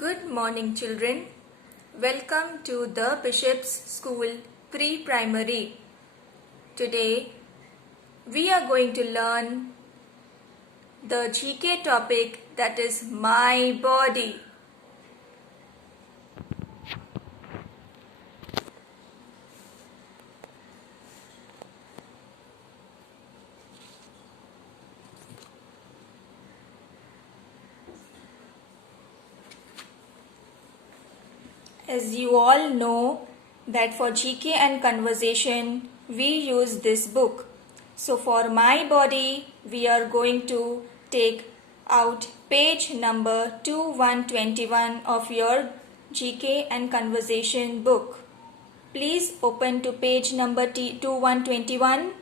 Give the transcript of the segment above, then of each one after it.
Good morning, children. Welcome to the Bishop's School Pre-Primary. Today, we are going to learn the GK topic, that is my body. As you all know that for GK and conversation, we use this book. So for my body, we are going to take out page number 2121 of your GK and conversation book. Please open to page number 2121.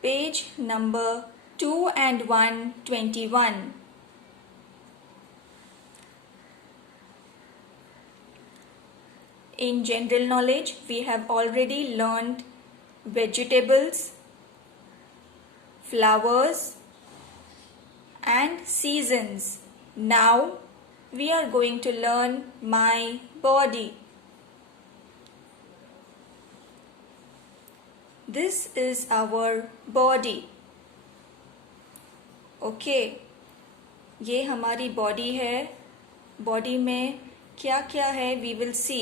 Page number 2 and 121. In general knowledge, we have already learned vegetables, flowers, and seasons. Now, we are going to learn my body. This is our body. Okay, ये हमारी body है. Body में क्या क्या है we will see.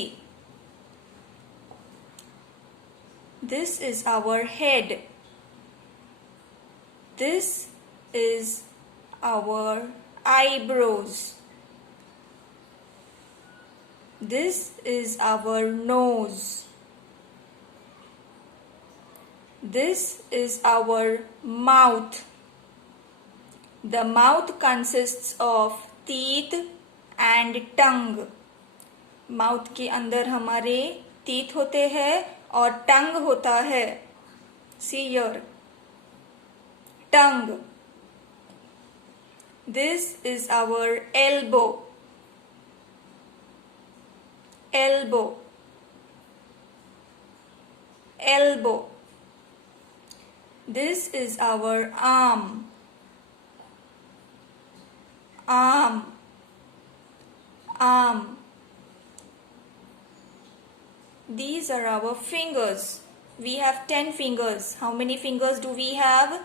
This is our head. This is our eyebrows. This is our nose. This is our mouth. The mouth consists of teeth and tongue. Mouth के अंदर हमारे teeth होते हैं और tongue होता है. See here, tongue. This is our elbow. Elbow. Elbow. This is our arm. Arm. Arm. These are our fingers. We have 10 fingers. How many fingers do we have?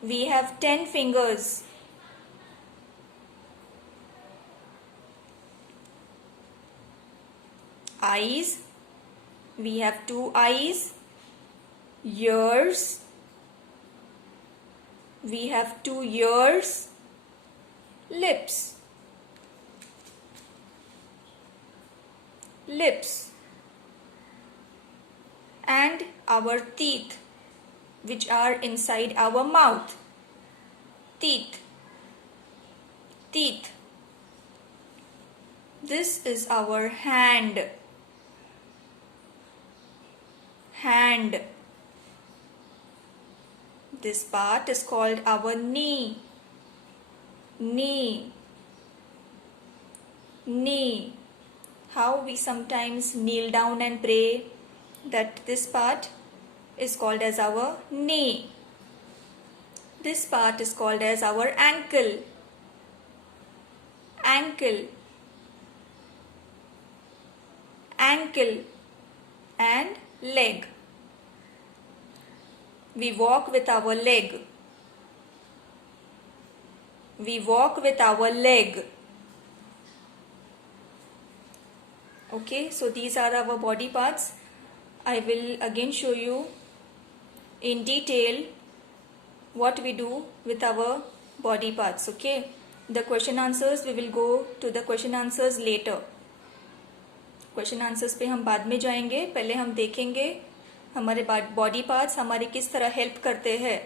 We have 10 fingers. Eyes. We have 2 eyes. Ears. We have 2 ears. Lips. Lips. And our teeth, which are inside our mouth. Teeth. Teeth. This is our hand. Hand. This part is called our knee. Knee. Knee. How we sometimes kneel down and pray, that this part is called as our knee. This part is called as our ankle. Ankle. Ankle. And leg. We walk with our leg. We walk with our leg. Okay, so these are our body parts. I will again show you in detail what we do with our body parts. Okay, the question answers, we will go to the question answers later. Question answers पे हम बाद में जाएंगे. पहले हम देखेंगे हमारे body parts हमारी किस तरह हेल्प करते हैं.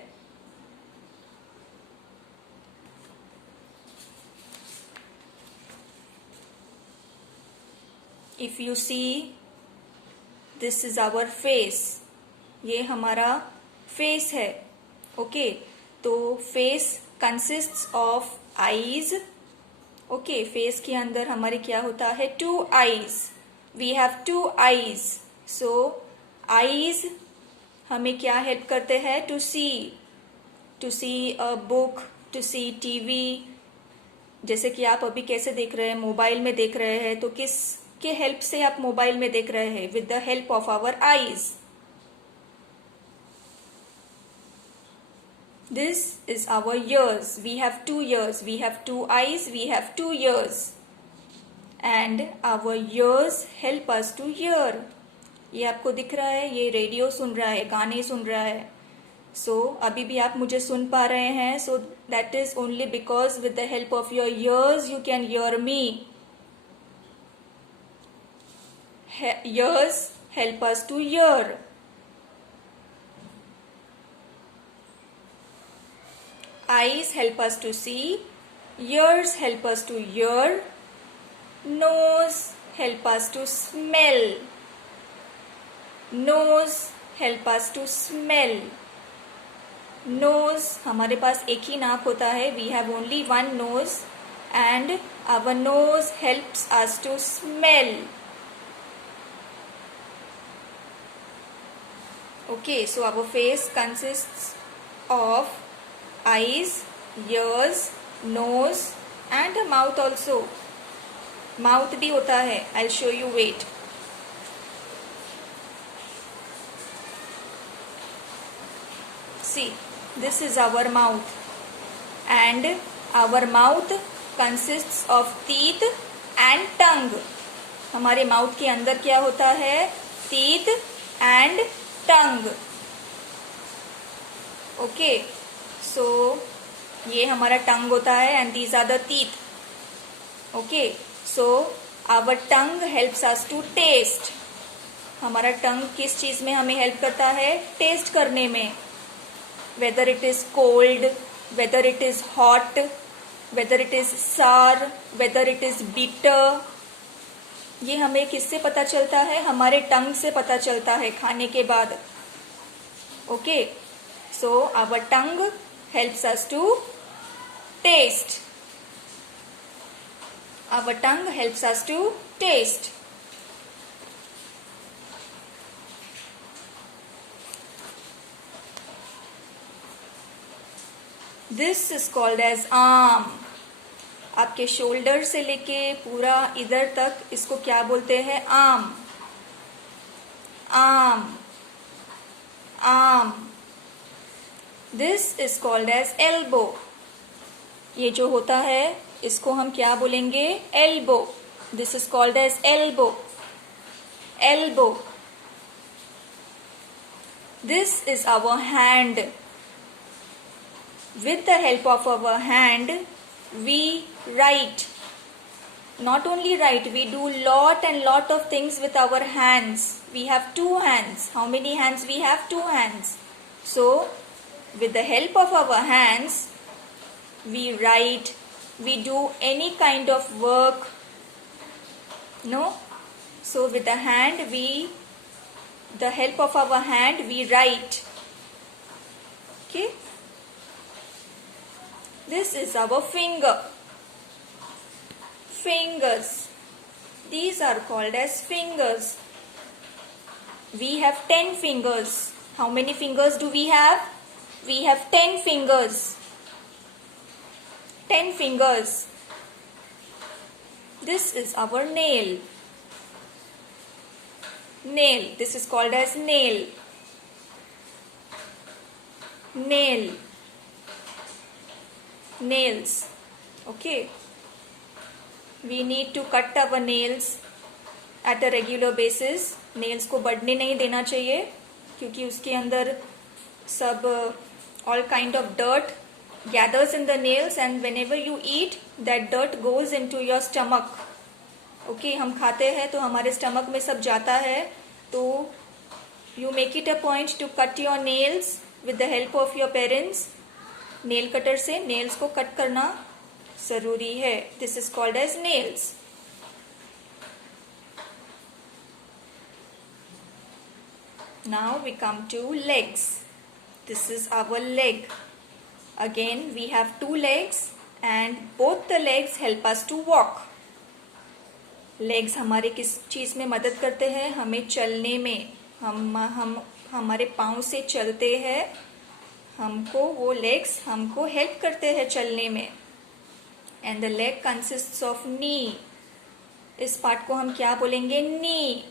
If you see, this is our face. ये हमारा फेस है. ओके, तो face consists of eyes. Okay, face के अंदर हमारे क्या होता है? 2 eyes. We have 2 eyes. So eyes हमें क्या हेल्प करते हैं? To see a book, to see TV. जैसे कि आप अभी कैसे देख रहे हैं, मोबाइल में देख रहे हैं, तो किस के हेल्प से आप मोबाइल में देख रहे हैं? With the help of our eyes. This is our ears. We have 2 ears. We have 2 eyes. We have 2 ears. And our ears help us to hear. ये आपको दिख रहा है, ये रेडियो सुन रहा है, गाने सुन रहा है. So अभी भी आप मुझे सुन पा रहे हैं. So that is only because with the help of your ears you can hear me. Ears help us to hear. Eyes help us to see, ears help us to hear, nose help us to smell, nose help us to smell. Nose, हमारे पास एक ही नाक होता है. We have only one nose and our nose helps us to smell. Okay, so our face consists of eyes, ears, nose and a mouth also. Mouth भी होता है. I'll show you. Wait. See, this is our mouth and our mouth consists of teeth and tongue. हमारे mouth के अंदर क्या होता है? teeth and tongue. Okay. So ये हमारा टंग होता है and these are the teeth. Okay, so our tongue helps us to taste. हमारा टंग किस चीज में हमें हेल्प करता है? टेस्ट करने में. Whether it is cold, whether it is hot, whether it is sour, whether it is bitter. ये हमें किससे पता चलता है? हमारे टंग से पता चलता है खाने के बाद. Okay, so our tongue helps us to taste. Our tongue helps us to taste. This is called as arm. आपके शोल्डर से लेके पूरा इधर तक इसको क्या बोलते हैं? Arm. Arm. Arm. This is called as elbow. ये जो होता है इसको हम क्या बोलेंगे? elbow. This is called as elbow. Elbow. This is our hand. With the help of our hand, we write. Not only write, we do lot and lot of things with our hands. We have 2 hands. How many hands we have? 2 hands. So, with the help of our hands, we write, we do any kind of work. No? So with the help of our hand, we write. Okay? This is our finger. Fingers. These are called as fingers. We have 10 fingers. How many fingers do we have? We have 10 fingers. 10 fingers. This is our nail. Nail. This is called as nail. Nail. Nails. Okay. We need to cut our nails at a regular basis. Nails को बढ़ने नहीं देना चाहिए क्योंकि उसके अंदर सब all kind of dirt gathers in the nails and whenever you eat that dirt goes into your stomach. Okay, हम खाते हैं तो हमारे stomach में सब जाता है. तो you make it a point to cut your nails with the help of your parents. nail cutter से nails को cut करना जरूरी है. This is called as nails. Now we come to legs. This is our leg. Again, we have 2 legs and both the legs help us to walk. Legs हमारे किस चीज़ में मदद करते हैं? हमें चलने में। हम हमारे पाँव से चलते हैं, हमको वो लेग्स हमको हेल्प करते हैं चलने में। And the leg consists of नी। इस पार्ट को हम क्या बोलेंगे? नी।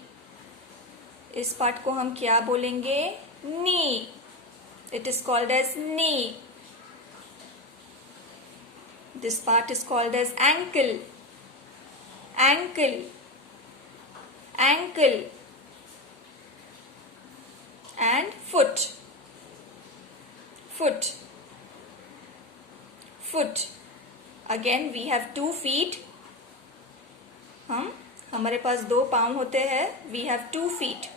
इस पार्ट को हम क्या बोलेंगे? Knee. It is called as knee. This part is called as ankle. Ankle. Ankle. And foot. Foot. Foot. Again we have 2 feet. हमारे पास 2 पाँव होते हैं. We have 2 feet.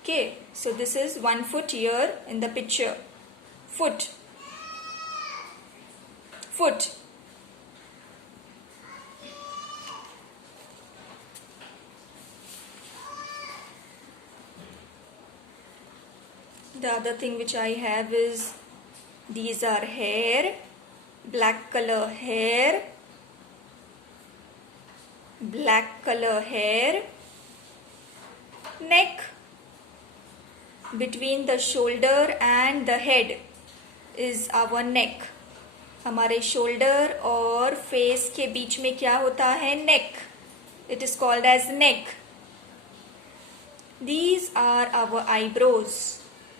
Okay. So this is 1 foot here in the picture. Foot. Foot. The other thing which I have is these are hair, black color hair, black color hair, neck. Between the shoulder and the head is our neck. हमारे shoulder और face के बीच में क्या होता है? नेक. It is called as neck. These are our eyebrows.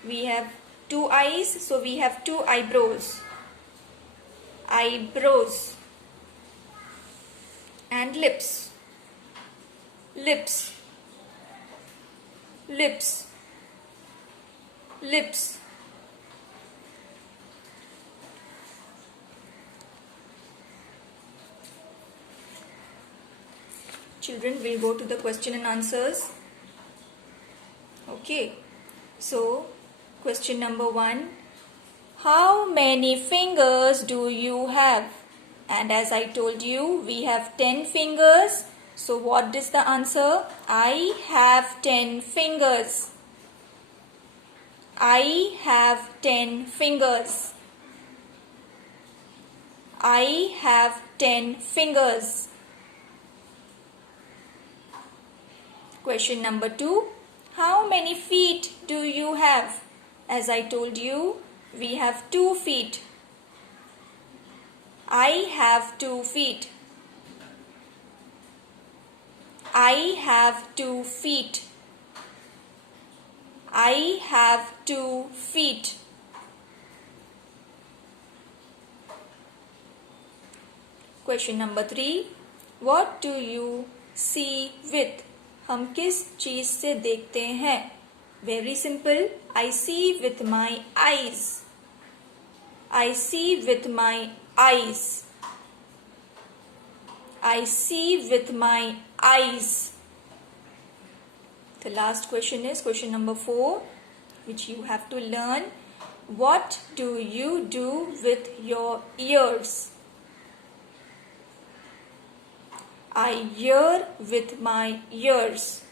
We have 2 eyes, so we have 2 eyebrows. Eyebrows. And lips. Lips. Lips. Lips. Children, we'll go to the question and answers. Okay. So, question number 1. How many fingers do you have? And as I told you, we have 10 fingers. So what is the answer? I have 10 fingers. I have 10 fingers. I have 10 fingers. Question number 2. How many feet do you have? As I told you, we have 2 feet. I have 2 feet. I have 2 feet. I have 2 feet. Question number 3. What do you see with? हम किस चीज से देखते हैं? Very simple. I see with my eyes. I see with my eyes. I see with my eyes. The last question is question number 4, which you have to learn. What do you do with your ears? I hear with my ears.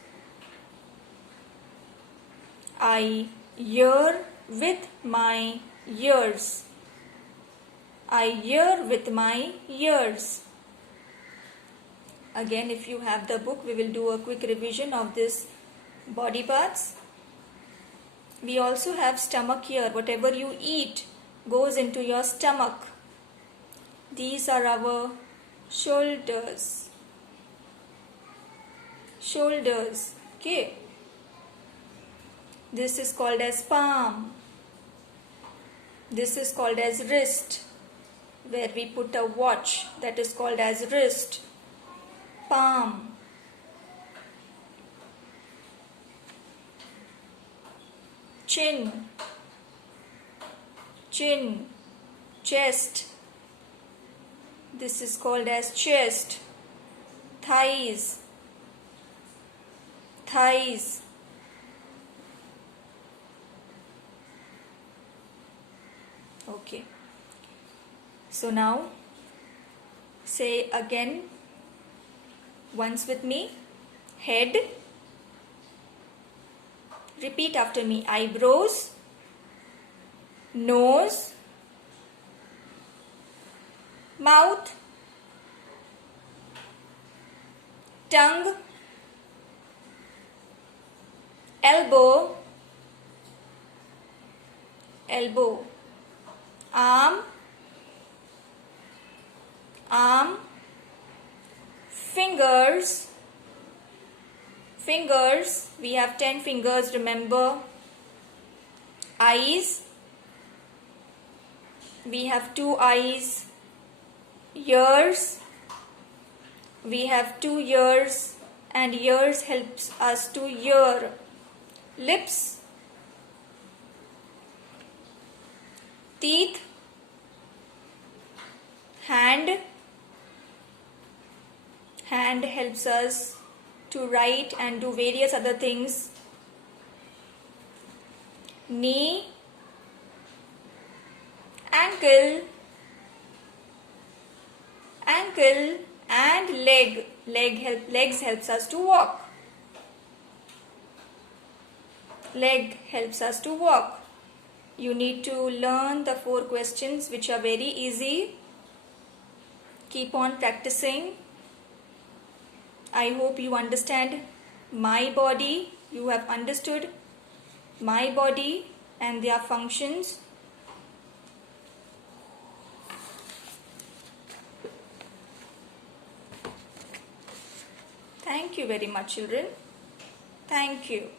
I hear with my ears. I hear with my ears. Again, if you have the book, we will do a quick revision of this body parts. We also have stomach here. Whatever you eat goes into your stomach. These are our shoulders. Shoulders. Okay. This is called as palm. This is called as wrist, where we put a watch. That is called as wrist. Palm. Chin. Chin. Chest. This is called as chest. Thighs. Thighs. Okay. So now say again once with me. Head. Repeat after me. Eyebrows. Nose. Mouth. Tongue. elbow, elbow, arm, arm, fingers, fingers, we have 10 fingers, remember. Eyes, we have 2 eyes. Ears, we have 2 ears, and ears helps us to hear. Lips, teeth, hand, hand helps us to write and do various other things. Knee, ankle, ankle, and leg. Legs helps us to walk. Leg helps us to walk. You need to learn the 4 questions, which are very easy. Keep on practicing. I hope you understand my body. You have understood my body and their functions. Thank you very much, children. Thank you.